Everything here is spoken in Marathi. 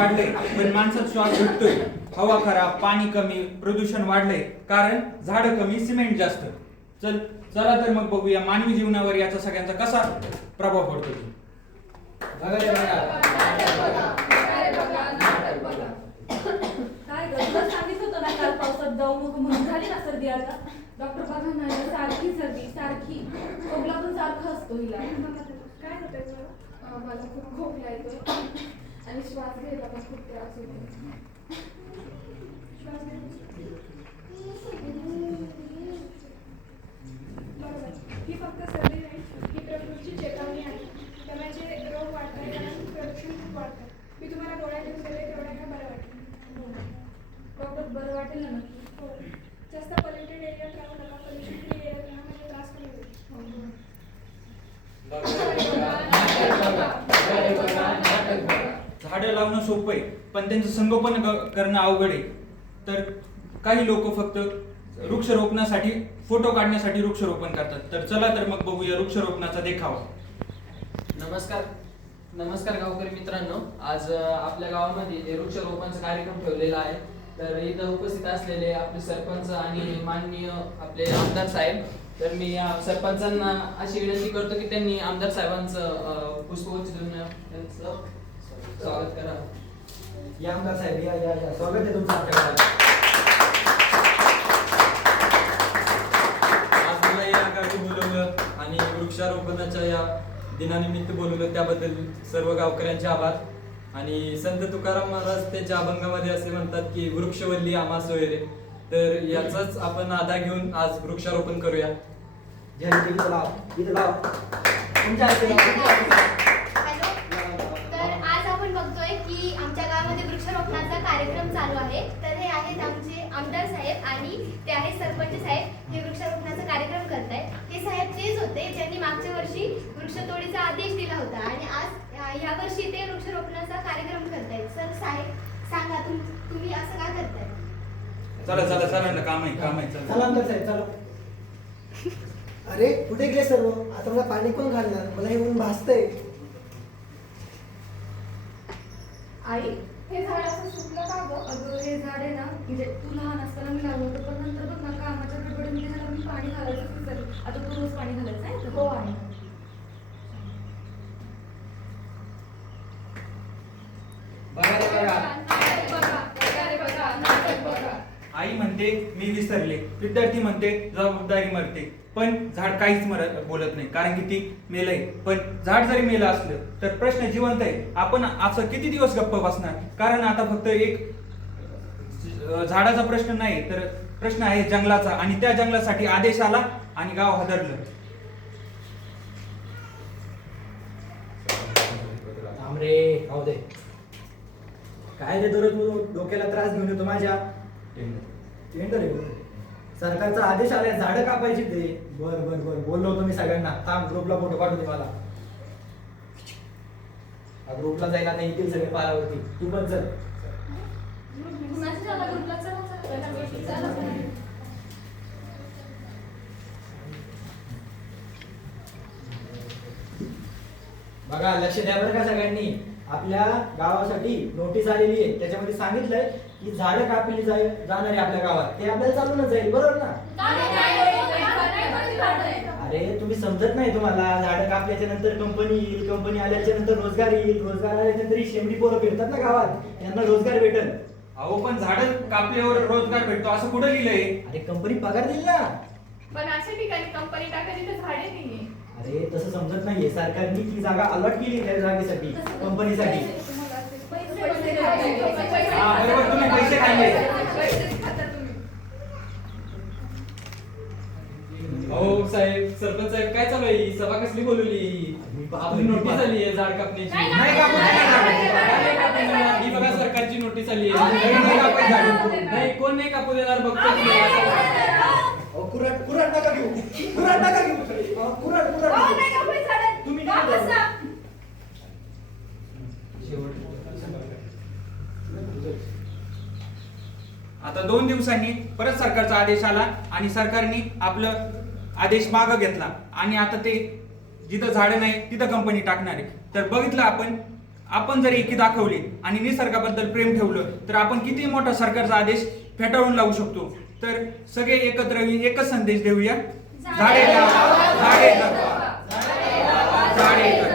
वाढले पण माणसात श्वास घटतोय, हवा खराब, पाणी कमी, प्रदूषण वाढलंय, कारण झाडं कमी, सिमेंट जास्त. चला तर मग बघूया मानवी जीवनावर याचा सगळ्यांचा कसा प्रभाव पडतो. काय गं, सांगितलं होतं ना काल पावसात जाऊ नको म्हणून, झाली ना सर्दी आता. डॉक्टर बघा ना, सारखी सर्दी, सारखी खोकला पण सारखा असतो हिला. काय होतंय तुला? मला खूप खोकला येतो आणि श्वास घ्यायला पण खूप त्रास होतो. श्वास बरोबर, ही फक्त सर्दी नाही, ही प्रकृतीची चेतावणी आहे. त्यामुळे रोग वाढतात कारण प्रदूषण खूप वाढतं. मी तुम्हाला डोळ्यात घेऊन गेले तेवढ्या काय बरं वाटेल. डॉक्टर बरं वाटेल ना नक्की. हो, जास्त पॉल्युटेड एरियात राहू नका, पोल्युशन फ्री एरियात राहा, म्हणजे त्रास कमी होईल. झाडं लावणं सोपं आहे पण त्यांचं संगोपन करणं अवघड आहे. तर काही लोक फक्त वृक्षारोपणासाठी, फोटो काढण्यासाठी वृक्षारोपण करतात. तर चला तर मग बघूया वृक्षारोपणाचा देखावा. नमस्कार गावकरी मित्रांनो, आज आपल्या गावामध्ये वृक्षारोपणाचा कार्यक्रम ठेवलेला आहे. तर इथं उपस्थित असलेले आपले सरपंच आणि माननीय आपले आमदार साहेब, तर मी सरपंचांना अशी विनंती करतो की त्यांनी आमदार साहेबांचं पुष्पगुच्छ देऊन त्यांचं स्वागत करा. या आमदार साहेब, या स्वागत आहे तुमचं आमच्या गावात. आज मला या गावी बोलवलं आणि वृक्षारोपणाच्या या दिनानिमित्त बोलवलं त्याबद्दल सर्व गावकऱ्यांचे आभार. आणि संत तुकाराम महाराज त्यांच्या अभंगामध्ये असे म्हणतात की वृक्षवल्ली आम्हा सोयरे. तर याचाच आपण आधार घेऊन आज वृक्षारोपण करूया. इथं लाव. तुमच्या हॅलो, तर आज आपण बघतोय की आमच्या गावामध्ये वृक्षारोपणाचा कार्यक्रम चालू आहे. तर हे आहेत आमचे आमदार साहेब आणि ते आहेत सरपंच साहेब. हे वृक्षारोपणाचा कार्यक्रम करतायत. हे साहेब तेच होते ज्यांनी मागच्या वर्षी वृक्षतोडीचा आदेश दिला होता आणि आज या वर्षी ते वृक्षारोपणाचा कार्यक्रम करतायत. सर साहेब सांगा, तुम्ही असं का करताय? चला काम आहे चला आमदार साहेब, चला. अरे कुठे गेले सर्व? आता मला पाणी कोण घालणार? मला हे ऊन भासतंय. आई, हे झाड असं सुकलं का गं? अगं हे झाड आहे ना, म्हणजे तू लहान असताना मी लावलं होतं, पण नंतर बघ ना कामाच्या गडबडीमध्ये ह्याला मी पाणी घालायचं विसरले. आता तू रोज पाणी घालायचं आहे का? हो आहे. आई म्हणते मी विसरले, विद्यार्थी म्हणते जबाबदारी मरते, पण झाड काहीच बोलत नाही कारण की ती मेलंय. पण झाड जरी मेलं असलं तर प्रश्न जिवंत आहे. आपण असं किती दिवस गप्प बसणार? कारण आता फक्त एक झाडाचा प्रश्न नाही तर प्रश्न आहे जंगलाचा, आणि त्या जंगलासाठी आदेश आला आणि गाव हादरलं. रे खाऊ दे. काय रे दररोज डोक्याला त्रास घेऊन येतो माझ्या. टेंडर आहे सरकारचा आदेश आलाय, झाडं कापायची ते. बर बोललो होतो मी सगळ्यांना. थांब, ग्रुपला फोटो पाठवू दे मला. ग्रुपला जायला नाही येतील सगळे पारावरती. तू पण चल. बघा, लक्ष द्या बरं का सगळ्यांनी. आपल्या गावासाठी नोटीस आलेली आहे, त्याच्यामध्ये सांगितलंय की झाडं कापली जाणार आहे आपल्या गावात. ते आपल्याला चालूनच जाईल, बरोबर ना? अरे तुम्ही समजत नाही, तुम्हाला झाडं कापल्याच्या नंतर कंपनी येईल, कंपनी आल्याच्या नंतर रोजगार येईल, रोजगार आल्याच्या नंतर शेमडी पोरं फिरतात ना गावात, त्यांना रोजगार भेटेल. अहो पण झाडं कापल्यावर रोजगार भेटतो असं कुठं लिहिलंय? अरे कंपनी पगार देईल ना. पण अशा ठिकाणी कंपनी टाकायची तर झाडे नाहीये. अरे तसं समजत नाहीये, सरकारने ती जागा अलॉट केली त्या जागेसाठी, कंपनीसाठी. हा बरोबर, तुम्ही पैसे खाल्ले. हो साहेब, सरपंच साहेब, काय चालू आहे? सभा कसली बोलवली? आपली नोटीस आली आहे झाड कापण्याची. नाही कापू देणार. ही बघा सरकारची नोटीस आली आहे. नाही, कोण नाही कापू देणार बघतो. कुराड नका घेऊ, कुराड नका घेऊ. कुराड तुम्ही आता 2 दिवसांनी परत सरकारचा आदेश आला आणि सरकारने आपलं आदेश मागं घेतला आणि आता ते जिथं झाडं नाही तिथं कंपनी टाकणार आहे. तर बघितलं आपण आपण जर एकी दाखवली आणि निसर्गाबद्दल प्रेम ठेवलं तर आपण किती मोठा सरकारचा आदेश फेटाळून लावू शकतो. तर सगळे एकत्र येऊन एकच संदेश देऊया, झाडे लावा, झाडे जगवा, झाडे जगवा.